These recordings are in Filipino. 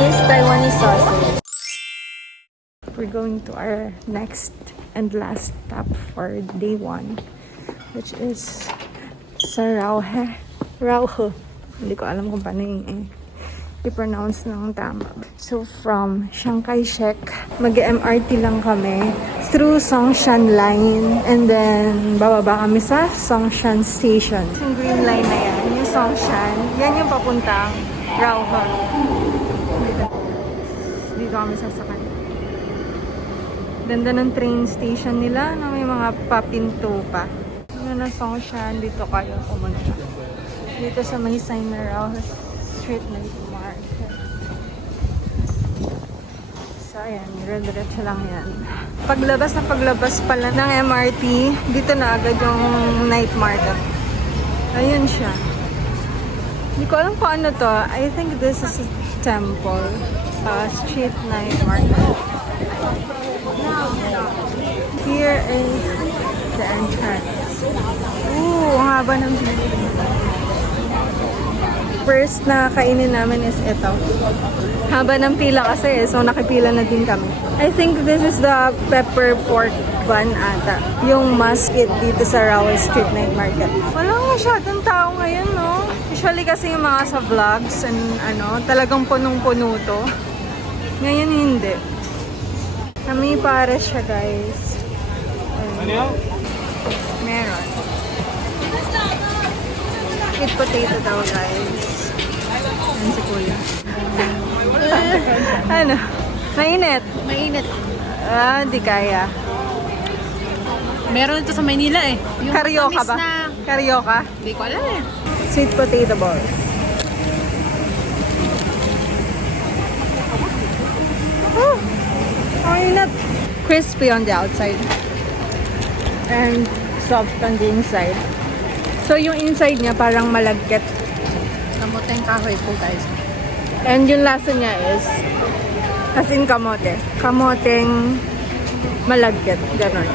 is Taiwanese sausage. We're going to our next and last stop for day 1, which is sa Raohe. Raohe. Hindi ko alam kung paano yung i-pronounce ng tama. So from Chiang Kai-shek, mag-MRT lang kami through Songshan Line, and then bababa kami sa Songshan Station. Yung green line na yan, yung Songshan, yan yung papuntang Raohe. Dito kami sasakay. Ganda ng train station nila na may mga papinto pa. Yun ang Songshan, dito kayo pumunta. Dito sa may sign na Raohe Night Market. So ayan, dire-diretso lang yan. Paglabas pala ng MRT, dito na agad yung night market. Ayun siya. Hindi ko alam kung ano to. I think this is a temple. Street night market. Here is the entrance. Ooh, ang haba ng building. First na kainin namin is ito. Haba ng pila kasi so nakipila na din kami. I think this is the pepper pork bun ata. Yung must eat dito sa Raohe Street Night Market. Walang masyadong tao ngayon, no? Usually kasi yung mga sa vlogs and talagang punong-puno to. Ngayon hindi. Kami pare siya, guys. Meron. Sweet potato daw, guys. Ayan si kuya. Ano? Mainit? Mainit. Di kaya. Meron ito sa Maynila eh. Yung Karyoka ba? Karyoka? Hindi ko alam eh. Sweet potato balls. Oh! Mainit! Crispy on the outside. And soft on the inside. So, yung inside niya parang malagkit. Kamoteng kahoy po guys. And yung lasa niya is as in kamote. Kamoteng malagkit. Ganon.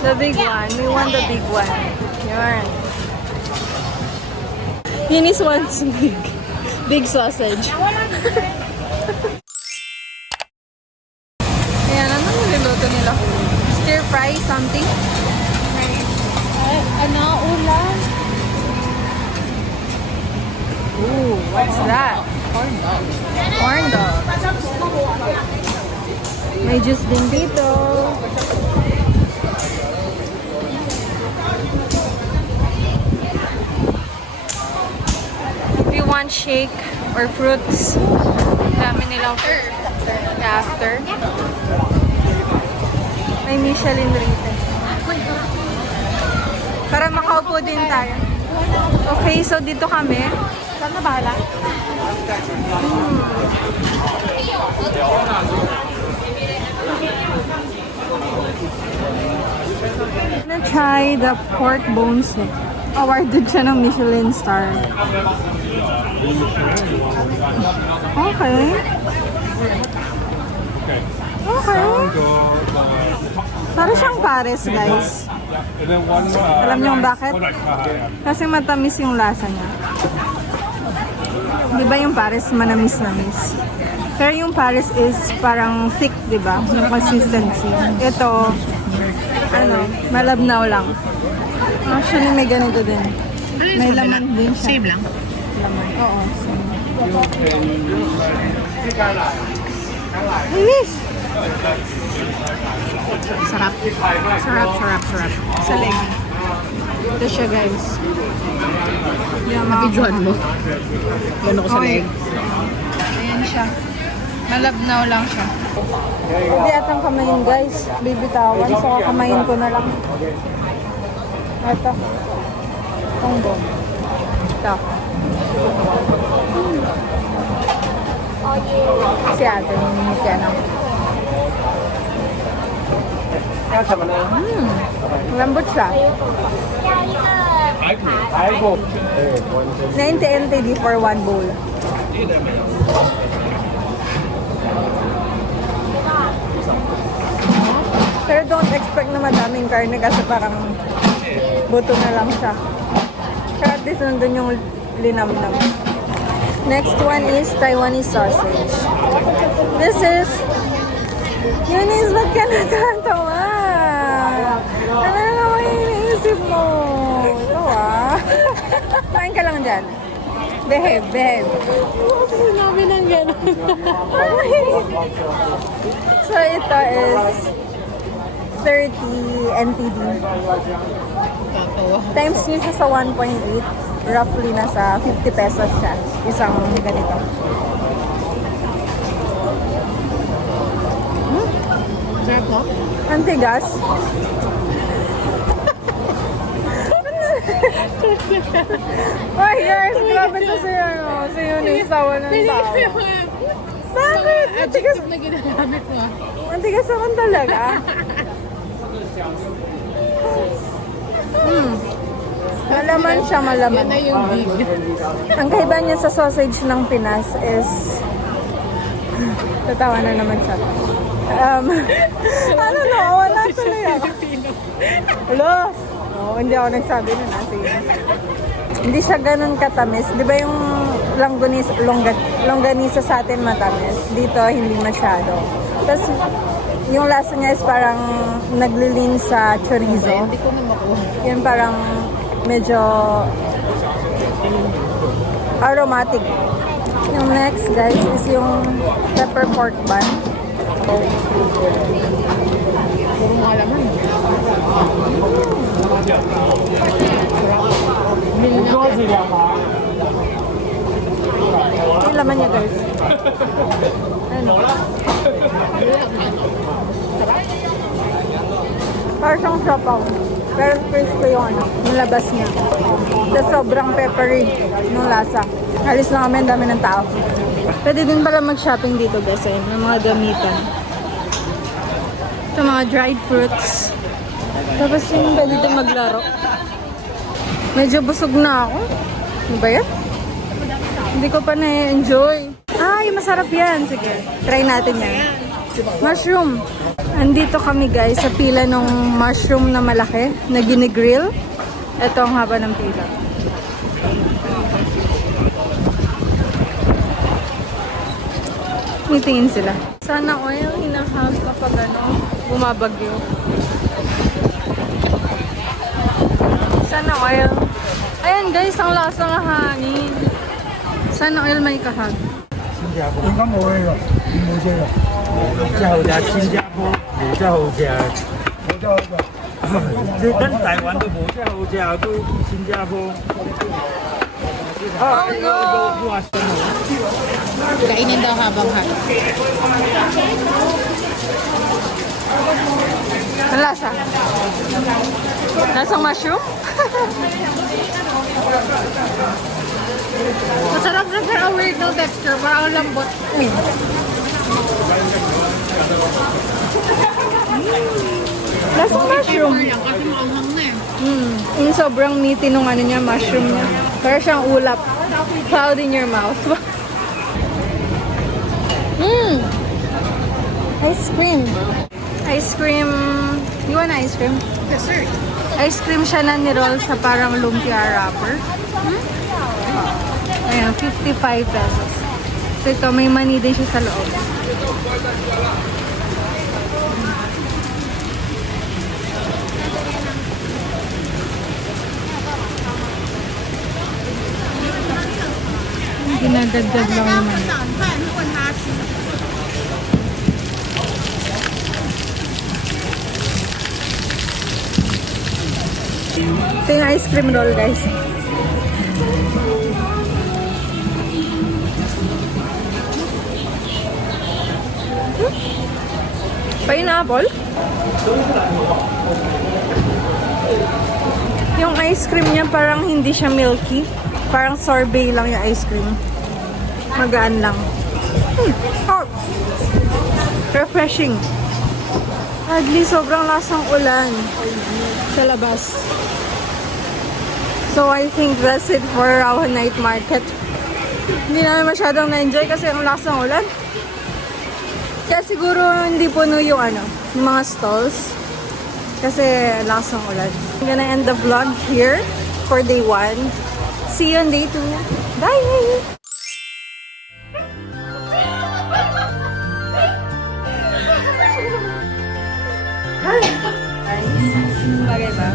The big one. We want the big one. Yarn. Yunis wants big. Big sausage. Ayan, ano niluluto nila? Stir fry something? Ulam. Ooh, what's that? Corn dog. Corn dog. May juice din dito. If you want shake or fruits, dami nilang after. May Michelin rated. Para makaupo din tayo. Okay, so dito kami. Saan na bahala? I'm gonna try the pork bones. Awarded siya ng Michelin star. Okay. Okay. Para siyang pares, guys. Alam niyo bakit? Kasi matamis yung lasa niya. Di ba yung pares manamis-namis? Pero yung pares is parang thick, di ba? Yung consistency. Ito, malabnaw lang. Actually, may ganito din. May laman din siya. Same lang. Laman. Oo, same. Linis! Sarap. Sarap. Sa leg. Ito siya, guys. Mabidyohan mo. Gano'n ko sa leg. Ayan siya. Malabnaw lang siya. Hindi atang kamayin, guys. Bibitawan. So, kakamayin ko na lang. Ito. Tongbo. Ito. Si ate, minimit yan ako. Lambot siya. 90 NTD for one bowl. Pero don't expect na madaming karne kasi parang buto na lang siya. Pero at least nandun yung linamnam. Next one is Taiwanese sausage. This is... Eunice, ba't ka natatawa? Ano naman yung iniisip mo? Ito Kain ka lang dyan. Behave, behave. Kasi sinabi ng gano'n. So ito is 30 NTD. Times nyo siya sa 1.8. Roughly nasa 50 pesos siya. Isang ganito. Sarap mo? Ang tigas. Ay guys, grabe to si si Eunice, tawa ng tawa. Bakit? At TikTok na ginagamit mo. Ang tigas naman talaga. Malaman siya, malaman. Yan na yung big. Ang kaiba niya sa sausage ng Pinas is... Tatawa na naman siya. Ano no, wala tuloy ako. Hello? Oo, hindi ako nagsabi na natin. Hindi siya ganun katamis. Di ba yung longganisa sa atin matamis? Dito, hindi masyado. Tapos, yung lasa niya is parang naglilin sa chorizo. Hindi ko na makuha. Yun parang medyo aromatic. Yung next, guys, is yung pepper pork bun. Puro mga laman. Yung laman niya, guys. Ano? Parang siyang sapaw. Pero crispy yung ano, yung labas niya. Tapos sobrang peppery yung lasa. Halis na kami, ang dami ng tao. Pwede din pala mag-shopping dito, guys. Ayun, ng mga gamitan. Ito, mga dried fruits. Tapos yung pwede din maglaro. Medyo busog na ako. Ano ba yan? Hindi ko pa na-enjoy. Ay, masarap yan. Sige, try natin yan. Mushroom. Andito kami guys sa pila ng mushroom na malaki na ginigrill. Ito ang haba ng pila. Nitingin sila. Sana oil hinahag kapag ano, bumabagyo. Sana oil. Ayan guys, ang lasa ng hangin. Sana oil may kahag. 应该冇那个，冇这个，真好食，新加坡冇真好食，冇这个。即跟台灣都冇真好食，都新加坡。啊，呢個哇， Kainin daw habang hot. Ang lasa? Lasang mushroom? Masarap na pero weird no texture. Parang lambot. Lasang mushroom. Lang kasi maanghang na eh. Yung sobrang meaty nung ano niya, mushroom niya. Para siyang ulap. Cloud in your mouth. Ice cream. Ice cream. You want ice cream? Dessert. Ice cream siya na niroll sa parang lumpia wrapper. Ayan, 55 pesos. So ito, may mani din siya sa loob. Ginadagdag lang yung mani. Ito yung ice cream roll, guys. Pineapple? Yung ice cream niya parang hindi siya milky. Parang sorbet lang yung ice cream. Magaan lang. Hot. Refreshing. Oddly, sobrang lasang ulan sa labas. So, I think that's it for Raohe Night Market. Hindi namin masyadong na-enjoy kasi ang lasang ulan. Kaya siguro hindi puno yung yung mga stalls. Kasi lasang ulan. I'm gonna end the vlog here for day 1. See you on day 2. Bye! Bagay ba?